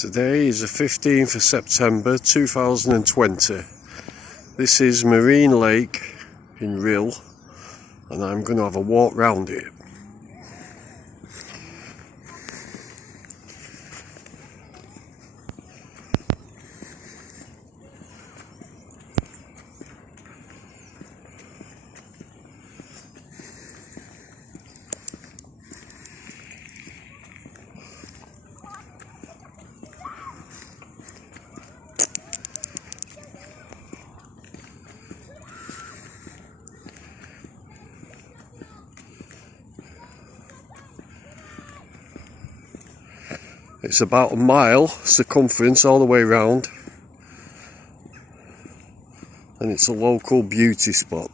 Today is the 15th of September 2020. This is Marine Lake in Rhyl, and I'm going to have a walk round it. It's about a mile circumference all the way around, and it's a local beauty spot.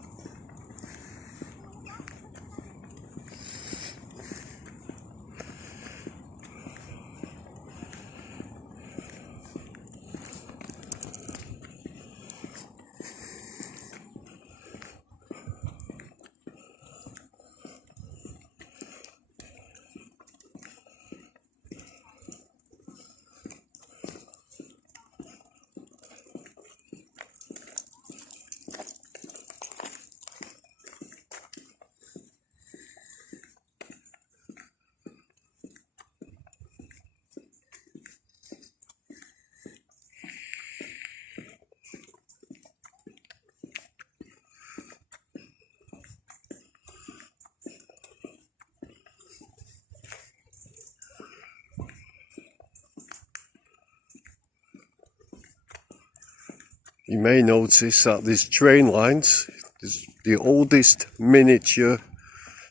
You may notice that there's train lines. It's the oldest miniature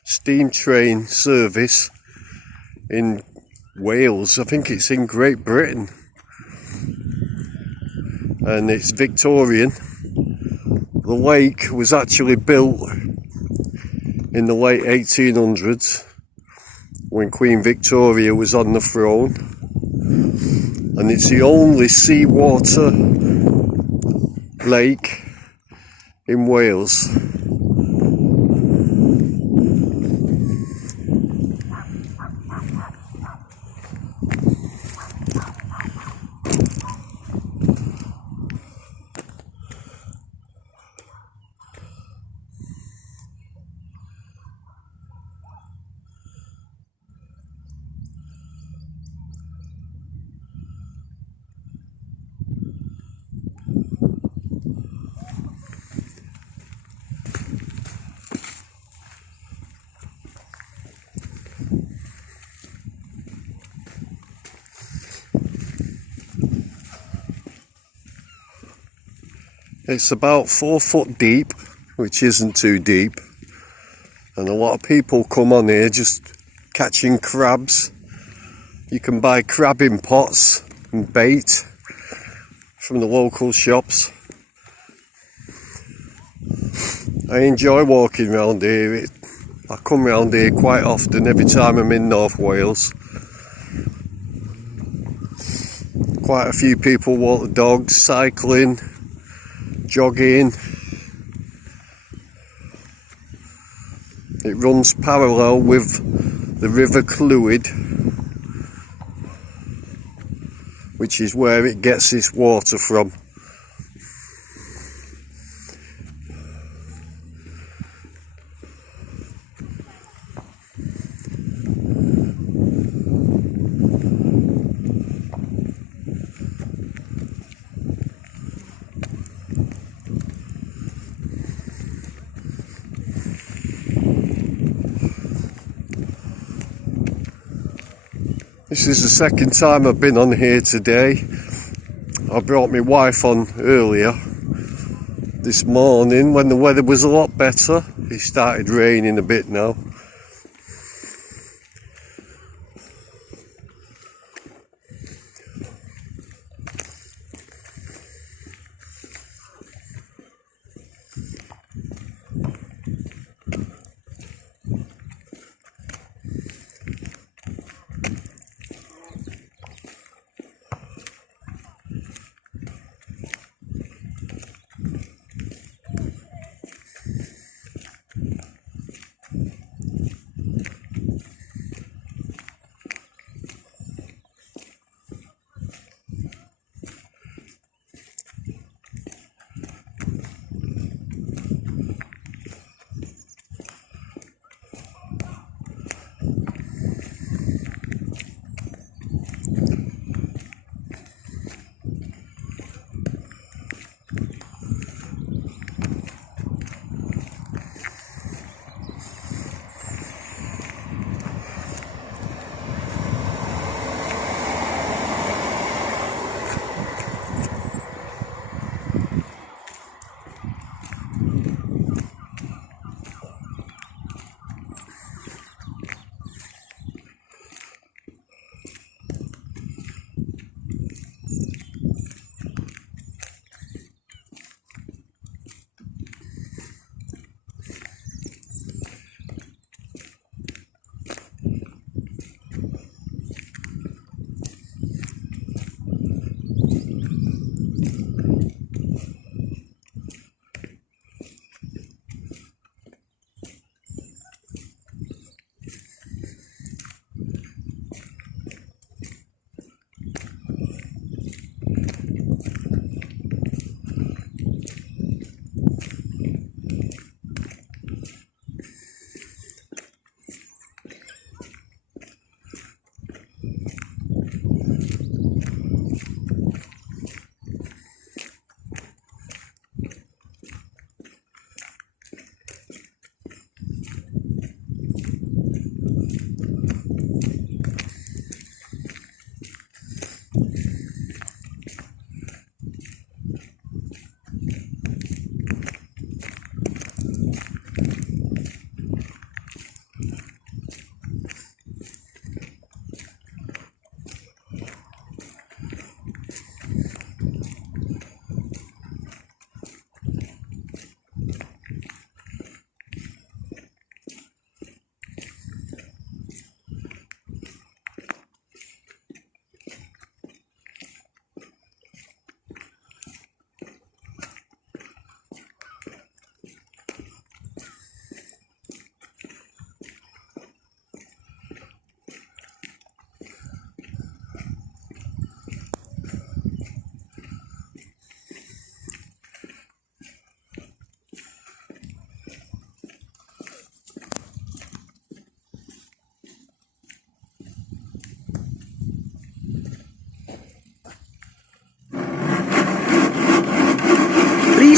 steam train service in Wales. I think it's in Great Britain, and it's Victorian. The lake was actually built in the late 1800s when Queen Victoria was on the throne, and it's the only seawater lake in Wales. It's about 4 foot deep, which isn't too deep, and a lot of people come on here just catching crabs. You can buy crabbing pots and bait from the local shops. I enjoy walking around here. I come around here quite often every time I'm in North Wales. Quite a few people walk the dogs, cycling, jogging. It runs parallel with the River Clwyd, which is where it gets its water from. This is the second time I've been on here today. I brought my wife on earlier this morning when the weather was a lot better. It started raining a bit now.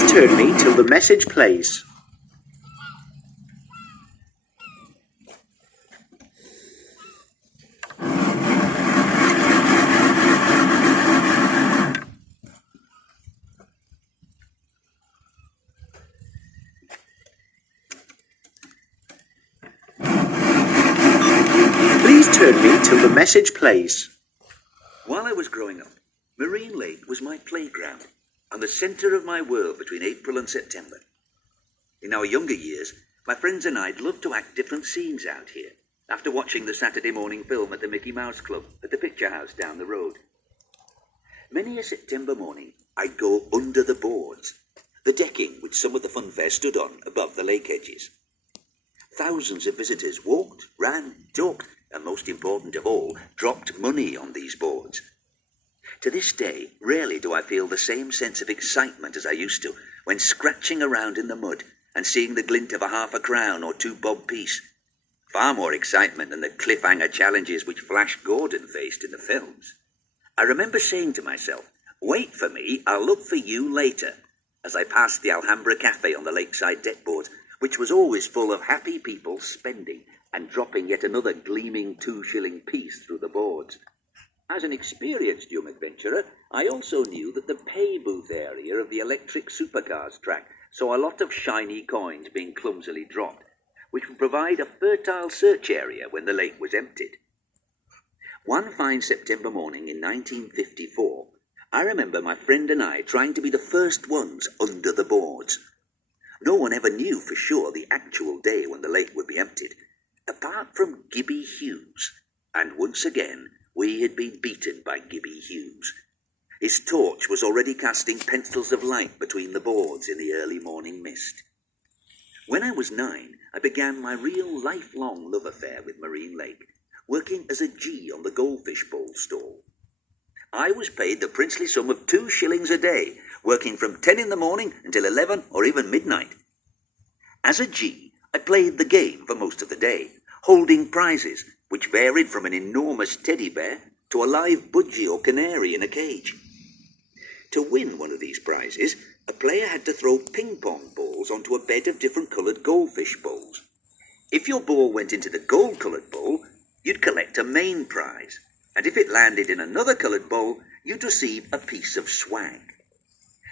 Please turn me till the message plays. Please turn me till the message plays. While I was growing up, Marine Lake was my playground and the centre of my world between April and September. In our younger years, my friends and I'd loved to act different scenes out here after watching the Saturday morning film at the Mickey Mouse Club at the Picture House down the road. Many a September morning, I'd go under the boards, the decking which some of the funfair stood on above the lake edges. Thousands of visitors walked, ran, talked, and most important of all, dropped money on these boards. To this day, rarely do I feel the same sense of excitement as I used to when scratching around in the mud and seeing the glint of a half a crown or 2 bob piece. Far more excitement than the cliffhanger challenges which Flash Gordon faced in the films. I remember saying to myself, "Wait for me, I'll look for you later," as I passed the Alhambra Cafe on the lakeside deckboard, which was always full of happy people spending and dropping yet another gleaming 2-shilling piece through the boards. As an experienced young adventurer, I also knew that the pay booth area of the electric supercars track saw a lot of shiny coins being clumsily dropped, which would provide a fertile search area when the lake was emptied. One fine September morning in 1954, I remember my friend and I trying to be the first ones under the boards. No one ever knew for sure the actual day when the lake would be emptied, apart from Gibby Hughes, and once again we had been beaten by Gibby Hughes. His torch was already casting pencils of light between the boards in the early morning mist. When I was 9, I began my real lifelong love affair with Marine Lake, working as a G on the goldfish bowl stall. I was paid the princely sum of 2 shillings a day, working from 10 in the morning until 11 or even midnight. As a G, I played the game for most of the day, holding prizes which varied from an enormous teddy bear to a live budgie or canary in a cage. To win one of these prizes, a player had to throw ping-pong balls onto a bed of different coloured goldfish bowls. If your ball went into the gold-coloured bowl, you'd collect a main prize, and if it landed in another coloured bowl, you'd receive a piece of swag.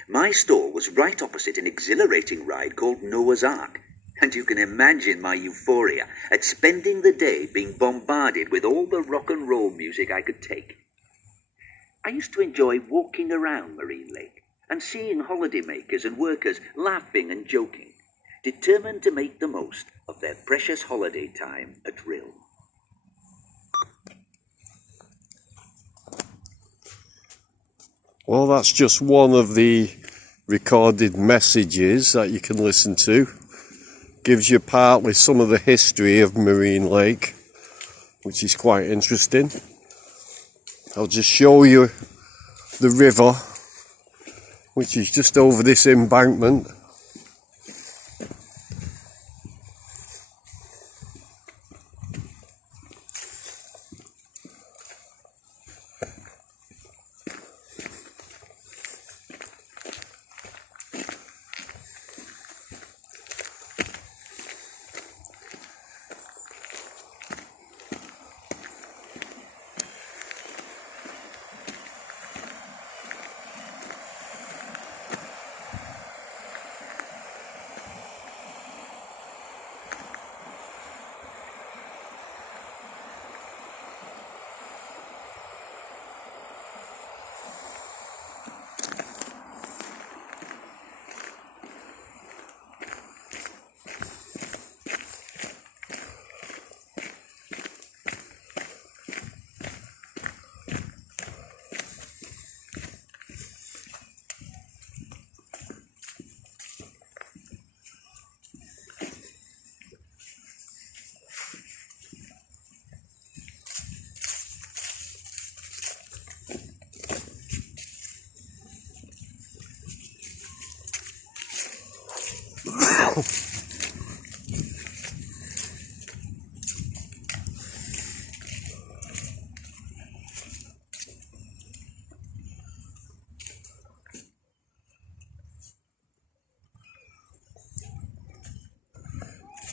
My stall was right opposite an exhilarating ride called Noah's Ark, and you can imagine my euphoria at spending the day being bombarded with all the rock and roll music I could take. I used to enjoy walking around Marine Lake and seeing holidaymakers and workers laughing and joking, determined to make the most of their precious holiday time at Rhyl. Well, that's just one of the recorded messages that you can listen to. Gives you partly some of the history of Marine Lake, which is quite interesting. I'll just show you the river, which is just over this embankment.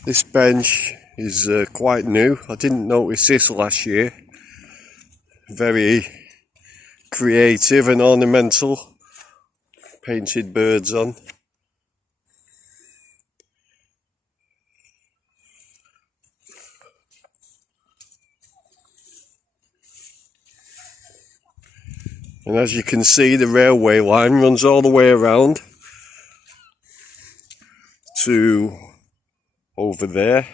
This bench is quite new. I didn't notice this last year. Very creative and ornamental. Painted birds on. And as you can see, the railway line runs all the way around to over there.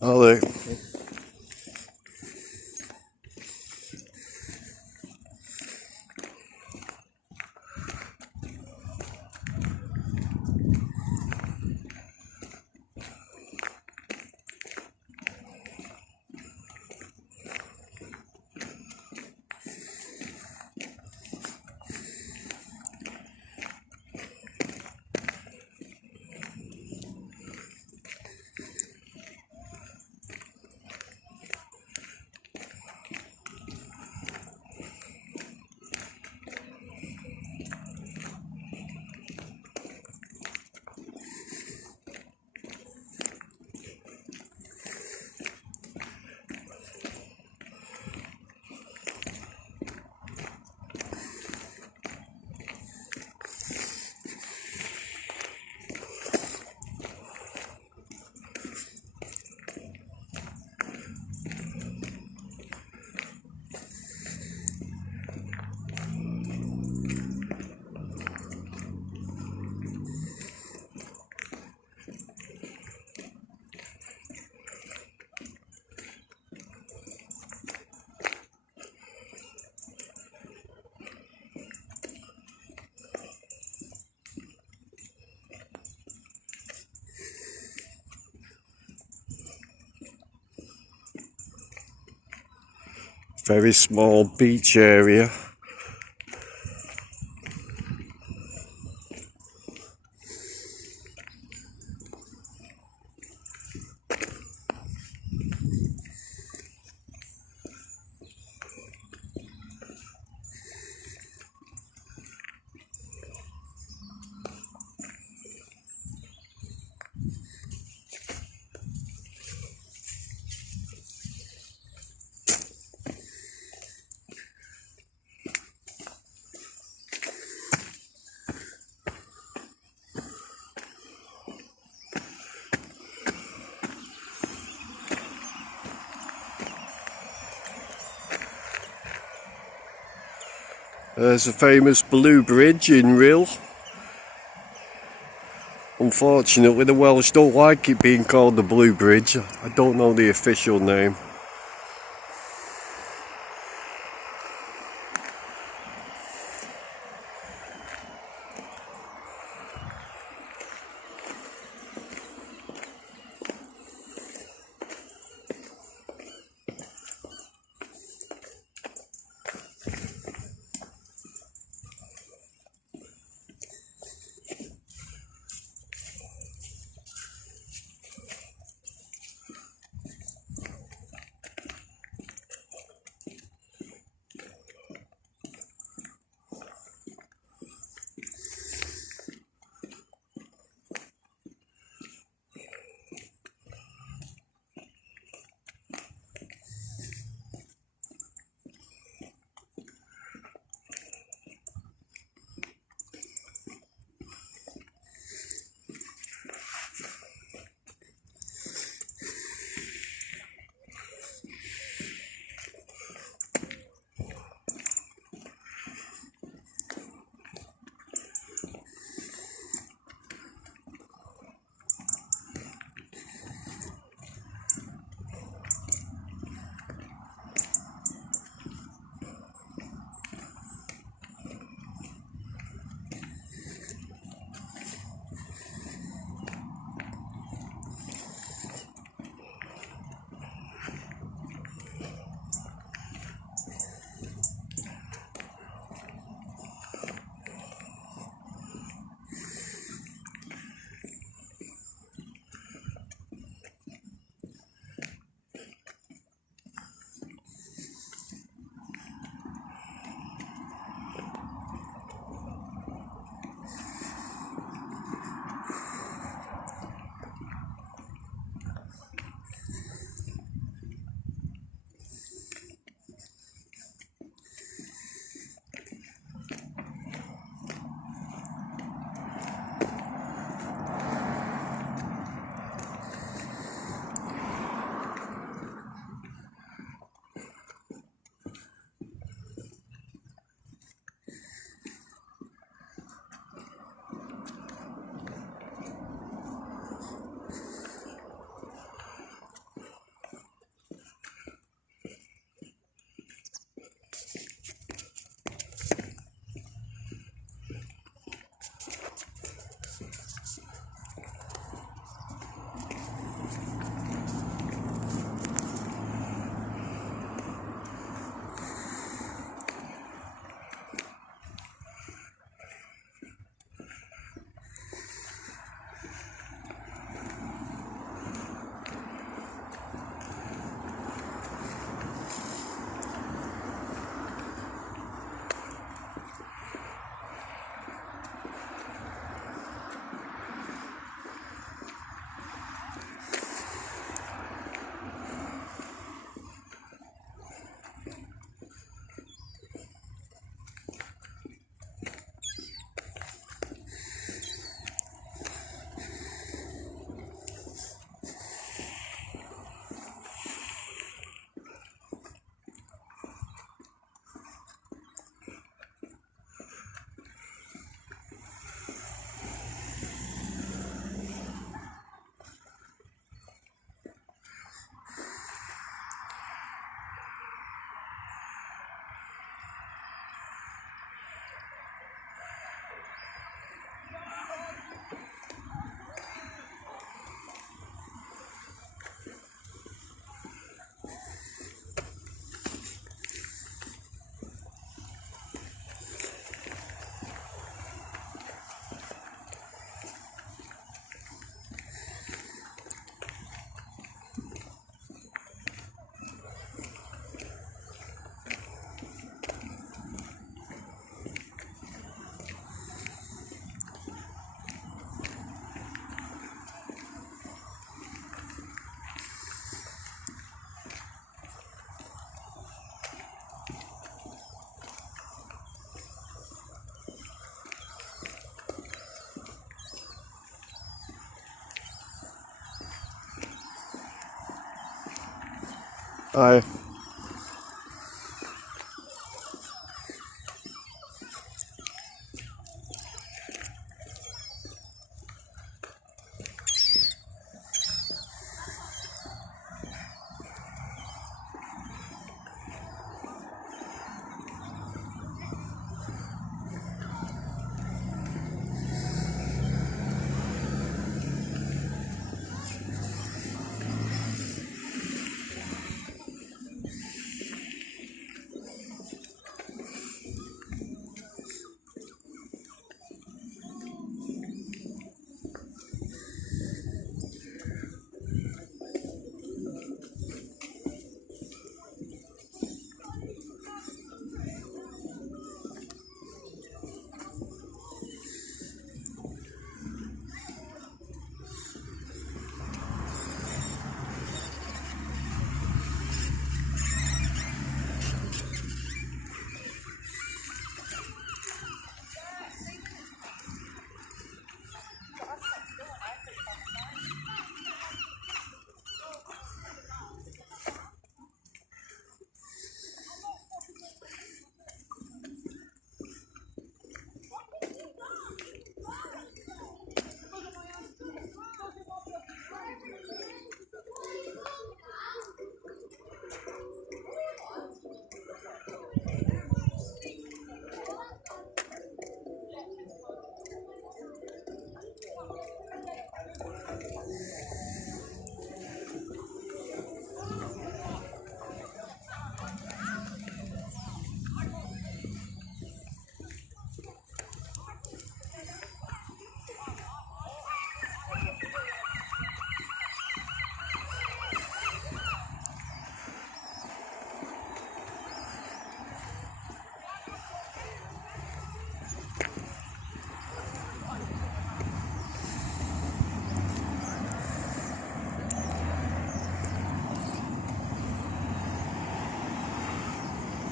Hello. Very small beach area. There's a famous blue bridge in Rhyl. Unfortunately, the Welsh don't like it being called the Blue Bridge. I don't know the official name. Aye.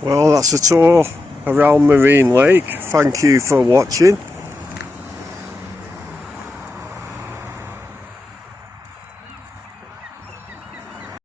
Well, that's a tour around Marine Lake. Thank you for watching.